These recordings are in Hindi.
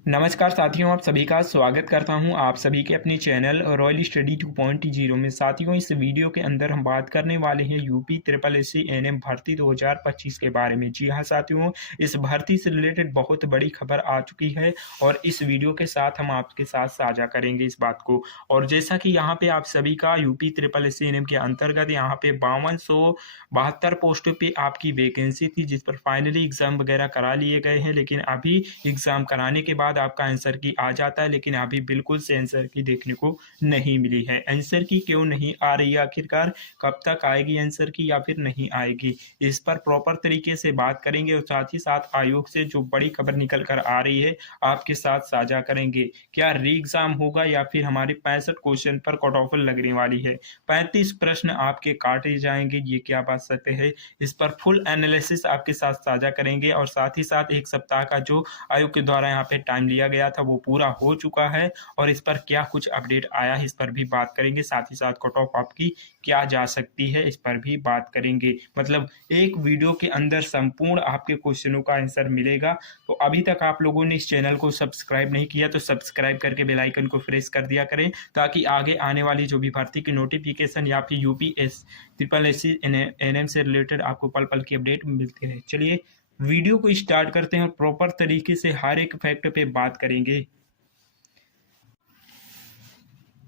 नमस्कार साथियों, आप सभी का स्वागत करता हूं आप सभी के अपने चैनल रॉयल स्टडी 2.0 में। साथियों, इस वीडियो के अंदर हम बात करने वाले हैं यूपी ट्रिपल एससी एनएम भर्ती 2025 के बारे में। जी हां साथियों, इस भर्ती से रिलेटेड बहुत बड़ी खबर आ चुकी है और इस वीडियो के साथ हम आपके साथ साझा करेंगे इस बात को। और जैसा कि यहाँ पे आप सभी का यूपी ट्रिपल एससी एनएम के अंतर्गत यहाँ पे 5272 पोस्टों पे आपकी वैकेंसी थी, जिस पर फाइनली एग्जाम वगैरह करा लिए गए हैं। लेकिन अभी एग्जाम कराने के बाद आपका आंसर की आ जाता है, लेकिन अभी बिल्कुल से आंसर की देखने को नहीं मिली है। आंसर की क्यों नहीं आ रही है, आखिरकार कब तक आएगी आंसर की या फिर नहीं आएगी, इस पर प्रॉपर तरीके से बात करेंगे और साथ ही साथ आयोग से जो बड़ी खबर निकल कर आ रही है आपके साथ साझा करेंगे। क्या री एग्जाम होगा या फिर हमारे 65 क्वेश्चन पर कट ऑफ लगने वाली है, 35 प्रश्न आपके काटे जाएंगे, ये क्या बात सत्य है, इस पर फुल एनालिसिस आपके साथ साझा करेंगे। और साथ ही साथ एक सप्ताह का जो आयोग के द्वारा यहाँ पे टाइम लिया गया था वो पूरा हो चुका है और इस पर क्या कुछ अपडेट आया है इस पर भी बात करेंगे। साथ ही साथ कट ऑफ आपकी क्या जा सकती है इस पर भी बात करेंगे। मतलब एक वीडियो के अंदर संपूर्ण आपके क्वेश्चनों का आंसर मिलेगा। तो अभी तक आप लोगों ने इस चैनल को सब्सक्राइब नहीं किया तो सब्सक्राइब करके बेल आइकन को प्रेस कर दिया करें, ताकि आगे आने वाली जो भी भर्ती की नोटिफिकेशन या फिर यूपीएस ट्रिपल एससी एनएम से रिलेटेड आपको पल पल की अपडेट मिलती रहे। चलिए वीडियो को स्टार्ट करते हैं और प्रॉपर तरीके से हर एक फैक्ट पे बात करेंगे।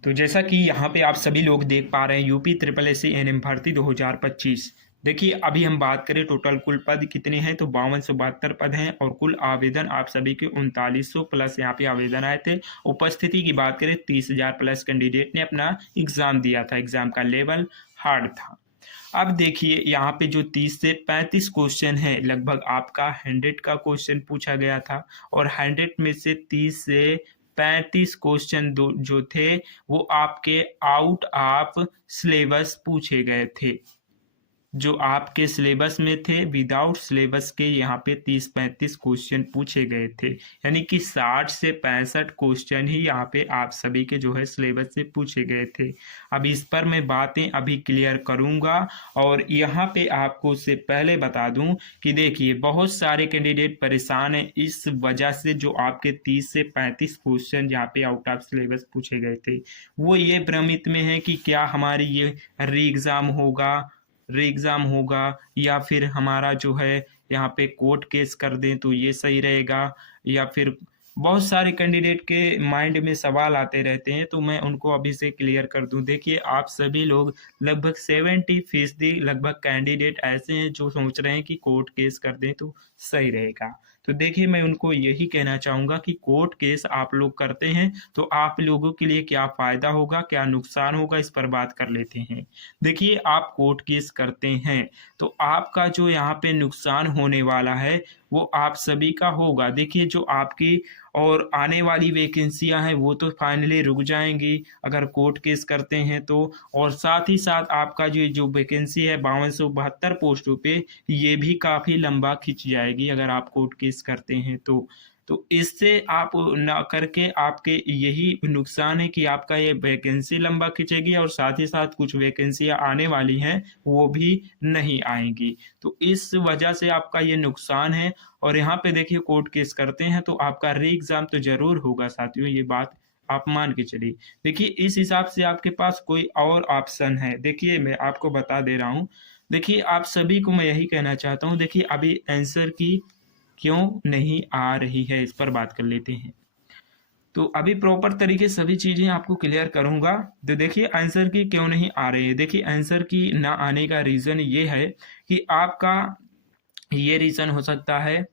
तो जैसा कि यहाँ पे आप सभी लोग देख पा रहे हैं, यूपी ट्रिपल एससी एनएम भर्ती 2025। देखिए अभी हम बात करें टोटल कुल पद कितने हैं, तो 5272 पद हैं और कुल आवेदन आप सभी के 3900 प्लस यहाँ पे आवेदन आए थे। उपस्थिति की बात करें 30,000 प्लस कैंडिडेट ने अपना एग्जाम दिया था। एग्जाम का लेवल हार्ड था। अब देखिए यहाँ पे जो 30 से 35 क्वेश्चन है, लगभग आपका 100 का क्वेश्चन पूछा गया था और 100 में से 30 से 35 क्वेश्चन जो थे वो आपके आउट ऑफ सिलेबस पूछे गए थे, जो आपके सिलेबस में थे। विदाउट सिलेबस के यहाँ पे 30-35 क्वेश्चन पूछे गए थे, यानी कि 60 से 65 क्वेश्चन ही यहाँ पे आप सभी के जो है सिलेबस से पूछे गए थे। अब इस पर मैं बातें अभी क्लियर करूँगा और यहाँ पे आपको उससे पहले बता दूँ कि देखिए बहुत सारे कैंडिडेट परेशान हैं इस वजह से, जो आपके 30 से 35 क्वेश्चन यहाँ पे आउट ऑफ सिलेबस पूछे गए थे वो ये भ्रमित में है कि क्या हमारी ये री एग्ज़ाम होगा या फिर हमारा जो है यहाँ पे कोर्ट केस कर दें तो ये सही रहेगा, या फिर बहुत सारे कैंडिडेट के माइंड में सवाल आते रहते हैं। तो मैं उनको अभी से क्लियर कर दूं। देखिए आप सभी लोग लगभग 70% लगभग कैंडिडेट ऐसे हैं जो सोच रहे हैं कि कोर्ट केस कर दें तो सही रहेगा। तो देखिए मैं उनको यही कहना चाहूँगा कि कोर्ट केस आप लोग करते हैं तो आप लोगों के लिए क्या फ़ायदा होगा, क्या नुकसान होगा, इस पर बात कर लेते हैं। देखिए आप कोर्ट केस करते हैं तो आपका जो यहाँ पे नुकसान होने वाला है वो आप सभी का होगा। देखिए जो आपकी और आने वाली वैकेंसियां हैं वो तो फाइनली रुक जाएंगी अगर कोर्ट केस करते हैं तो। और साथ ही साथ आपका जो वैकेंसी है 5272 पोस्टों पे, ये भी काफ़ी लंबा खिंच जाएगी अगर आप कोर्ट केस करते हैं तो इससे आप ना करके आपके यही नुकसान है कि आपका ये वैकेंसी लंबा खिंचेगी और साथ ही साथ कुछ वैकेंसियां आने वाली हैं वो भी नहीं आएंगी। तो इस वजह से आपका ये नुकसान है। और यहाँ पे देखिए कोर्ट केस करते हैं तो आपका री एग्जाम तो जरूर होगा साथियों, ये बात आप मान के चलिए। देखिए इस हिसाब से आपके पास कोई और ऑप्शन है, देखिए मैं आपको बता दे रहा हूँ। देखिए आप सभी को मैं यही कहना चाहता हूँ, देखिए अभी आंसर की क्यों नहीं आ रही है इस पर बात कर लेते हैं। तो अभी प्रॉपर तरीके से सभी चीज़ें आपको क्लियर करूंगा। तो देखिए आंसर की क्यों नहीं आ रही है। देखिए आंसर की ना आने का रीज़न ये है कि आपका ये रीज़न हो सकता है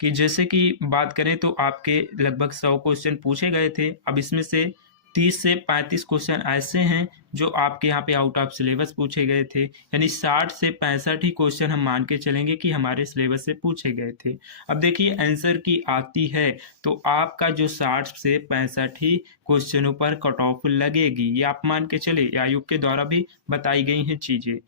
कि जैसे कि बात करें तो आपके लगभग 100 क्वेश्चन पूछे गए थे। अब इसमें से 30 से 35 क्वेश्चन ऐसे हैं जो आपके यहाँ पे आउट ऑफ सिलेबस पूछे गए थे, यानी 60 से 65 ही क्वेश्चन हम मान के चलेंगे कि हमारे सिलेबस से पूछे गए थे। अब देखिए आंसर की आती है तो आपका जो 60 से 65 ही क्वेश्चनों पर कट ऑफ लगेगी, ये आप मान के चले, आयोग के द्वारा भी बताई गई हैं चीज़ें।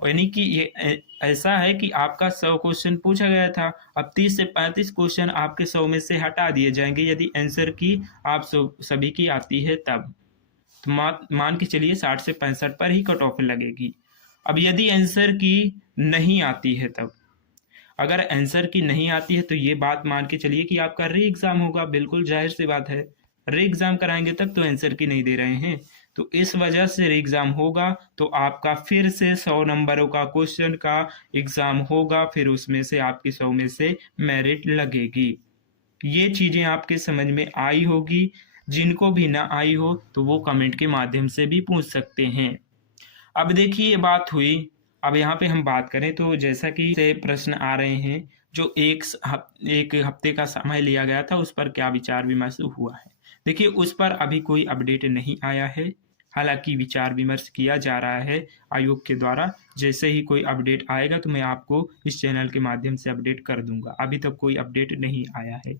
यानी कि ये ऐसा है कि आपका 100 क्वेश्चन पूछा गया था, अब 30 से 35 क्वेश्चन आपके 100 में से हटा दिए जाएंगे यदि आंसर की आप सभी की आती है तब। तो मान के चलिए 60 से 65 पर ही कट ऑफ लगेगी। अब यदि आंसर की नहीं आती है तब, अगर आंसर की नहीं आती है तो ये बात मान के चलिए कि आपका री एग्ज़ाम होगा, बिल्कुल जाहिर सी बात है। री एग्ज़ाम कराएंगे तब तो आंसर की नहीं दे रहे हैं, तो इस वजह से री एग्ज़ाम होगा तो आपका फिर से 100 नंबरों का क्वेश्चन का एग्ज़ाम होगा, फिर उसमें से आपकी 100 में से मेरिट लगेगी। ये चीज़ें आपके समझ में आई होगी, जिनको भी ना आई हो तो वो कमेंट के माध्यम से भी पूछ सकते हैं। अब देखिए ये बात हुई, अब यहाँ पे हम बात करें तो जैसा कि से प्रश्न आ रहे हैं, जो एक हफ्ते का समय लिया गया था उस पर क्या विचार विमर्श हुआ है। देखिए उस पर अभी कोई अपडेट नहीं आया है, हालाँकि विचार विमर्श किया जा रहा है आयोग के द्वारा। जैसे ही कोई अपडेट आएगा तो मैं आपको इस चैनल के माध्यम से अपडेट कर दूँगा। अभी तक कोई अपडेट नहीं आया है।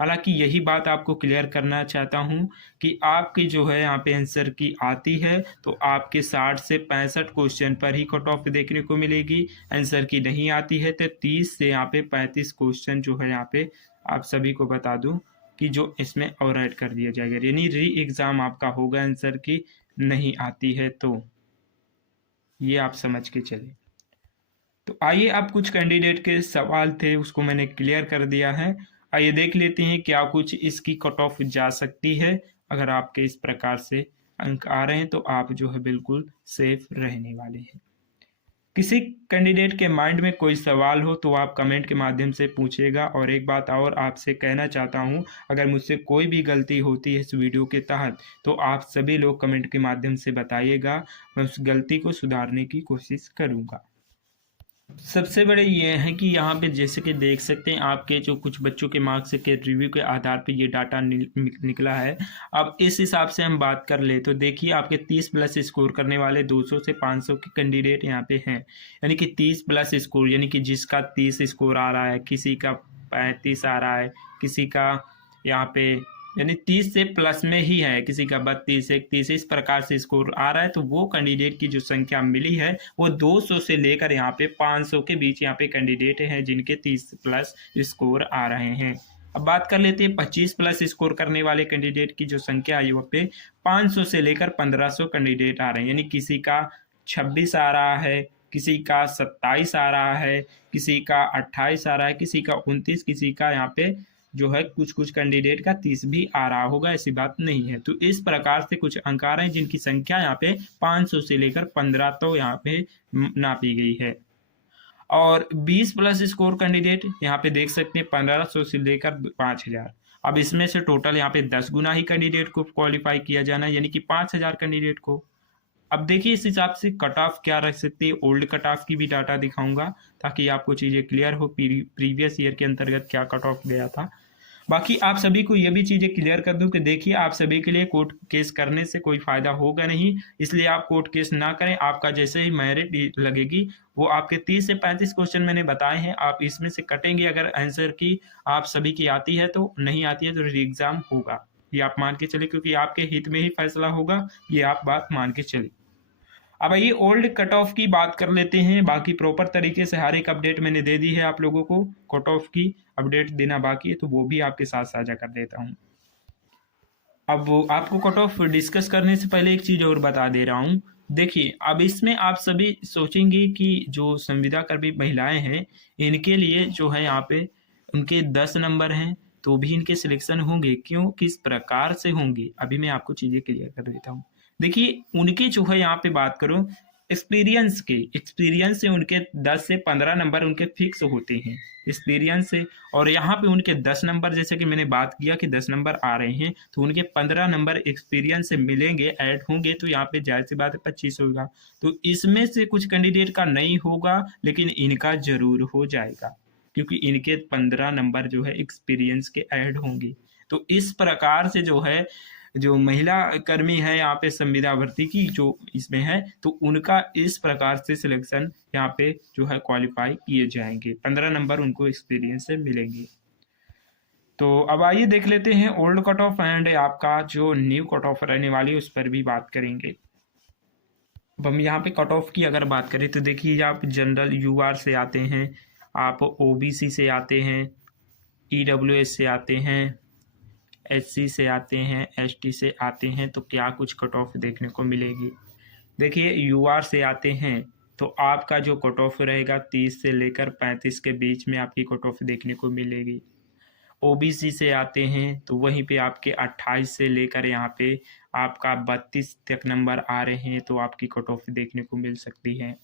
हालाँकि यही बात आपको क्लियर करना चाहता हूँ कि आपकी जो है यहाँ पे आंसर की आती है तो आपके 60 से 65 क्वेश्चन पर ही कट ऑफ देखने को मिलेगी। आंसर की नहीं आती है तो 30 से यहाँ पे 35 क्वेश्चन जो है यहाँ पे आप सभी को बता दूँ कि जो इसमें और ऐड कर दिया जाएगा। यानी री एग्ज़ाम आपका होगा आंसर की नहीं आती है तो। ये आप समझ के चलिए। तो आइए अब कुछ कैंडिडेट के सवाल थे उसको मैंने क्लियर कर दिया है। आइए देख लेते हैं क्या कुछ इसकी कट ऑफ जा सकती है। अगर आपके इस प्रकार से अंक आ रहे हैं तो आप जो है बिल्कुल सेफ रहने वाले हैं। किसी कैंडिडेट के माइंड में कोई सवाल हो तो आप कमेंट के माध्यम से पूछिएगा। और एक बात और आपसे कहना चाहता हूं, अगर मुझसे कोई भी गलती होती है इस वीडियो के तहत तो आप सभी लोग कमेंट के माध्यम से बताइएगा, मैं उस गलती को सुधारने की कोशिश करूंगा। सबसे बड़े ये है कि यहाँ पे जैसे कि देख सकते हैं आपके जो कुछ बच्चों के मार्क्स के रिव्यू के आधार पे ये डाटा निकला है। अब इस हिसाब से हम बात कर ले तो देखिए आपके 30 प्लस स्कोर करने वाले 200 से 500 के कैंडिडेट यहाँ पे हैं। यानी कि 30 प्लस स्कोर, यानी कि जिसका 30 स्कोर आ रहा है, किसी का 35 आ रहा है, किसी का यहाँ पे यानी 30 से प्लस में ही है, किसी का 32 31 इस प्रकार से स्कोर आ रहा है। तो वो कैंडिडेट की जो संख्या मिली है वो 200 से लेकर यहाँ पे 500 के बीच यहाँ पे कैंडिडेट हैं जिनके 30 प्लस स्कोर आ रहे हैं। अब बात कर लेते हैं 25 प्लस स्कोर करने वाले कैंडिडेट की जो संख्या आई वहाँ पे 500 से लेकर 1500 कैंडिडेट आ रहे हैं। यानी किसी का 26 आ रहा है, किसी का 27 आ रहा है, किसी का 28 आ रहा है, किसी का 29, किसी का यहाँ पे जो है कुछ कैंडिडेट का 30 भी आ रहा होगा, ऐसी बात नहीं है। तो इस प्रकार से कुछ अंक आ रहे हैं जिनकी संख्या यहाँ पे 500 से लेकर 15 तो यहाँ पे नापी गई है। और 20 प्लस स्कोर कैंडिडेट यहाँ पे देख सकते हैं 1500 से लेकर 5000। अब इसमें से टोटल यहाँ पे 10 गुना ही कैंडिडेट को क्वालिफाई किया जाना है, यानी कि 5000 कैंडिडेट को। अब देखिए इस हिसाब से कट ऑफ क्या रख सकती है, ओल्ड कट ऑफ की भी डाटा दिखाऊंगा ताकि आपको चीज़ें क्लियर हो प्रीवियस ईयर के अंतर्गत क्या कट ऑफ गया था। बाकी आप सभी को ये भी चीज़ें क्लियर कर दूं कि देखिए आप सभी के लिए कोर्ट केस करने से कोई फ़ायदा होगा नहीं, इसलिए आप कोर्ट केस ना करें। आपका जैसे ही मेरिट लगेगी वो आपके 30 से 35 क्वेश्चन मैंने बताए हैं, आप इसमें से कटेंगे। अगर आंसर की आप सभी की आती है तो, नहीं आती है तो री एग्ज़ाम होगा, ये आप मान के चले, क्योंकि आपके हित में ही फैसला होगा, ये आप बात मान के चले। अब आइए ओल्ड कट ऑफ की बात कर लेते हैं। बाकी प्रॉपर तरीके से हर एक अपडेट मैंने दे दी है आप लोगों को, कट ऑफ की अपडेट देना बाकी है तो वो भी आपके साथ साझा कर देता हूं। अब आपको कट ऑफ डिस्कस करने से पहले एक चीज़ और बता दे रहा हूं। देखिए अब इसमें आप सभी सोचेंगे कि जो संविदा कर्मी महिलाएं हैं इनके लिए जो है यहाँ पे उनके 10 नंबर हैं तो भी इनके सिलेक्शन होंगे, क्यों, किस प्रकार से होंगे, अभी मैं आपको चीज़ें क्लियर कर देता हूँ। देखिए उनके जो है यहाँ पे बात करूं एक्सपीरियंस से उनके 10 से 15 नंबर उनके फिक्स होते हैं एक्सपीरियंस से। और यहाँ पे उनके 10 नंबर, जैसे कि मैंने बात किया कि 10 नंबर आ रहे हैं तो उनके 15 नंबर एक्सपीरियंस से मिलेंगे, ऐड होंगे, तो यहाँ पे जाहिर सी बात है 25 होगा। तो इसमें से कुछ कैंडिडेट का नहीं होगा लेकिन इनका जरूर हो जाएगा, क्योंकि इनके 15 नंबर जो है एक्सपीरियंस के ऐड होंगे। तो इस प्रकार से जो है जो महिला कर्मी है यहाँ पे संविदा भर्ती की जो इसमें है तो उनका इस प्रकार से सिलेक्शन यहाँ पे जो है क्वालिफाई किए जाएंगे, 15 नंबर उनको एक्सपीरियंस से मिलेंगे। तो अब आइए देख लेते हैं ओल्ड कट ऑफ एंड आपका जो न्यू कट ऑफ रहने वाली है उस पर भी बात करेंगे। अब हम यहाँ पे कट ऑफ की अगर बात करें तो देखिए आप जनरल यूआर से आते हैं, आप ओबीसी से आते हैं, ईडब्ल्यूएस से आते हैं, एससी से आते हैं, एसटी से आते हैं, तो क्या कुछ कट ऑफ देखने को मिलेगी। देखिए यूआर से आते हैं तो आपका जो कट ऑफ रहेगा 30 से लेकर 35 के बीच में आपकी कट ऑफ देखने को मिलेगी। ओबीसी से आते हैं तो वहीं पे आपके 28 से लेकर यहाँ पे आपका 32 तक नंबर आ रहे हैं, तो आपकी कट ऑफ देखने को मिल सकती है।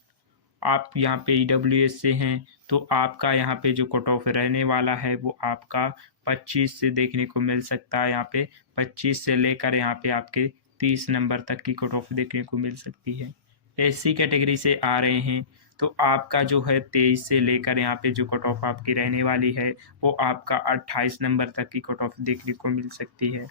आप यहाँ पे ईडब्ल्यूएस से हैं तो आपका यहाँ पे जो कट ऑफ रहने वाला है वो आपका 25 से देखने को मिल सकता है। यहाँ पे 25 से लेकर यहाँ पे आपके 30 नंबर तक की कट ऑफ देखने को मिल सकती है। एससी कैटेगरी से आ रहे हैं तो आपका जो है 23 से लेकर यहाँ पे जो कट ऑफ आपकी रहने वाली है वो आपका 28 नंबर तक की कट ऑफ देखने को मिल सकती है।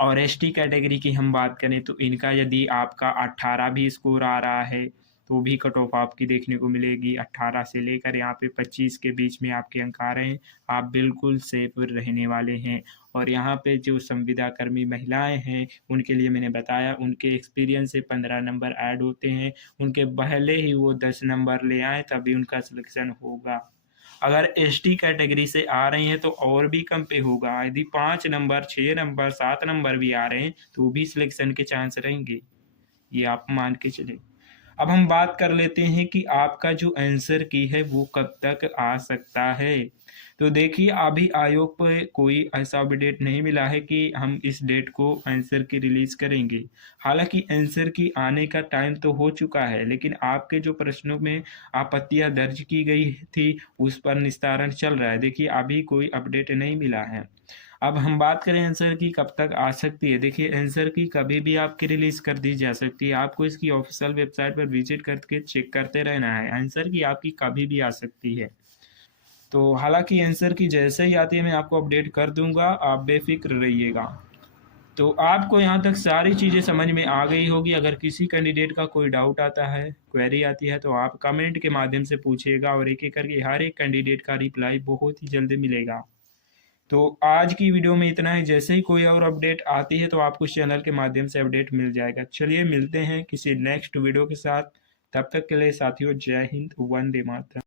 और एसटी कैटेगरी की हम बात करें तो इनका यदि आपका 18 भी स्कोर आ रहा है तो भी कट ऑफ आपकी देखने को मिलेगी। 18 से लेकर यहाँ पे 25 के बीच में आपके अंक आ रहे हैं, आप बिल्कुल सेफ रहने वाले हैं। और यहाँ पे जो संविदा कर्मी महिलाएं हैं उनके लिए मैंने बताया उनके एक्सपीरियंस से 15 नंबर ऐड होते हैं, उनके पहले ही वो 10 नंबर ले आए तभी उनका सिलेक्शन होगा। अगर एसटी कैटेगरी से आ रही हैं तो और भी कम पे होगा। यदि 5 नंबर 6 नंबर 7 नंबर भी आ रहे हैं तो भी सिलेक्शन के चांस रहेंगे, ये आप मान के चले। अब हम बात कर लेते हैं कि आपका जो आंसर की है वो कब तक आ सकता है। तो देखिए अभी आयोग पर कोई ऐसा अपडेट नहीं मिला है कि हम इस डेट को आंसर की रिलीज करेंगे। हालांकि आंसर की आने का टाइम तो हो चुका है, लेकिन आपके जो प्रश्नों में आपत्तियां दर्ज की गई थी उस पर निस्तारण चल रहा है। देखिए अभी कोई अपडेट नहीं मिला है। अब हम बात करें आंसर की कब तक आ सकती है। देखिए आंसर की कभी भी आपकी रिलीज़ कर दी जा सकती है, आपको इसकी ऑफिशियल वेबसाइट पर विजिट करके चेक करते रहना है। आंसर की आपकी कभी भी आ सकती है। तो हालांकि आंसर की जैसे ही आती है मैं आपको अपडेट कर दूंगा, आप बेफिक्र रहिएगा। तो आपको यहाँ तक सारी चीज़ें समझ में आ गई होगी। अगर किसी कैंडिडेट का कोई डाउट आता है, क्वेरी आती है तो आप कमेंट के माध्यम से पूछिएगा और एक एक करके हर एक कैंडिडेट का रिप्लाई बहुत ही जल्दी मिलेगा। तो आज की वीडियो में इतना ही। जैसे ही कोई और अपडेट आती है तो आपको इस चैनल के माध्यम से अपडेट मिल जाएगा। चलिए मिलते हैं किसी नेक्स्ट वीडियो के साथ, तब तक के लिए साथियों जय हिंद, वंदे मातरम।